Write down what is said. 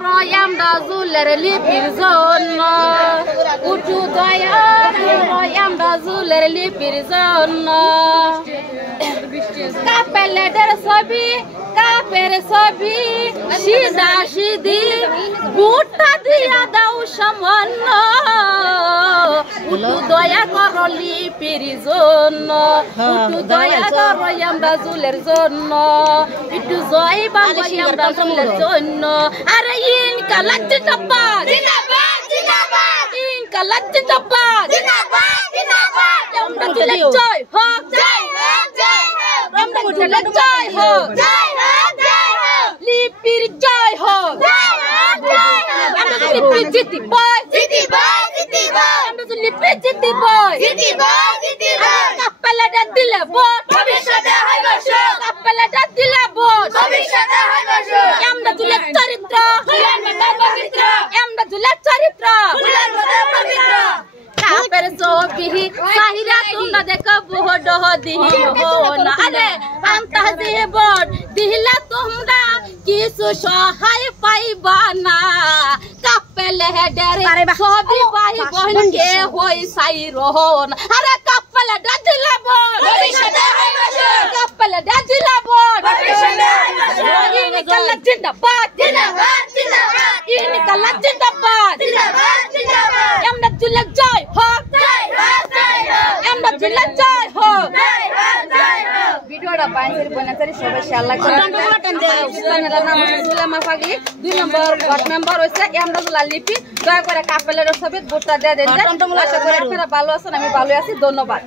করো আমরা জুলের লিপির জন্য উঠু দয়া করো আমরা জুলের লিপির জন্য কাপেলেদের ছবি কাপের ছবি সিধা সিধি বুটটা দিয়া দাও সামান্য উঠু দয়া করো লিপির জন্য উঠু দয়া করো আমরা জুলের জন্য একটু জয় বাবা আমরা জুলের জন্য আরে ইনকা জিন্দাবাদ জিন্দাবাদ জিন্দাবাদ ইনকা জিন্দাবাদ জিন্দাবাদ জিন্দাবাদ আমরা জুলের জয় হোক জয় হোক জয় হোক আমরা জুলের জয় হোক জয় হোক জয় হোক লিপির জয় হোক জয় হোক জয় হোক আমরা লিপির জিতিব জিতিব জিতিব আমরা লিপির জিতিব জিতিব জিতিব কাপেলাটা দিলে ভোট ভবিষ্যতে হইব সুখ কাপেলাটা দিলে ভোট ভবিষ্যতে হইব সুখ আমরা জুলের চরিত্র ফুলের মতো পবিত্র আমরা জুলের চরিত্র ফুলের মতো পবিত্র কাপের ছবি সাহিরা তোমরা দেখো ভোট দিহি না আরে আন্তা জীবন দিলা তোমরা কিছু সহায় পাইবা না কাপেলে হেডের ছবি পাই বহনকে হই সাই রহন আরে কাপেলে দিলা ভোট ভবিষ্যতে হইব সুখ কাপেলে দিলা ভোট ভবিষ্যতে হইব সুখ ইনকা জিন্দাবাদ জিন্দাবাদ জিন্দাবাদ ইনকা জিন্দাবাদ জিন্দাবাদ জিন্দাবাদ আমরা জুলের জয় হোক জয় হোক জয় হোক আমরা জুলের জয় হোক জয় হোক জয় হোক ভিডিওটা বাইরে বনাতারি সবাই শেয়ার লাইক করুন চ্যানেলের নাম সুলামা পাগলি 2 নম্বর ওয়ার্ড মেম্বার হইছে আমরা জুলা লিপি দয়া করে কাপেলের ছবি ভোটটা দিয়ে দেন আশা করি আপনারা ভালো আছেন আমি ভালো আছি ধন্যবাদ।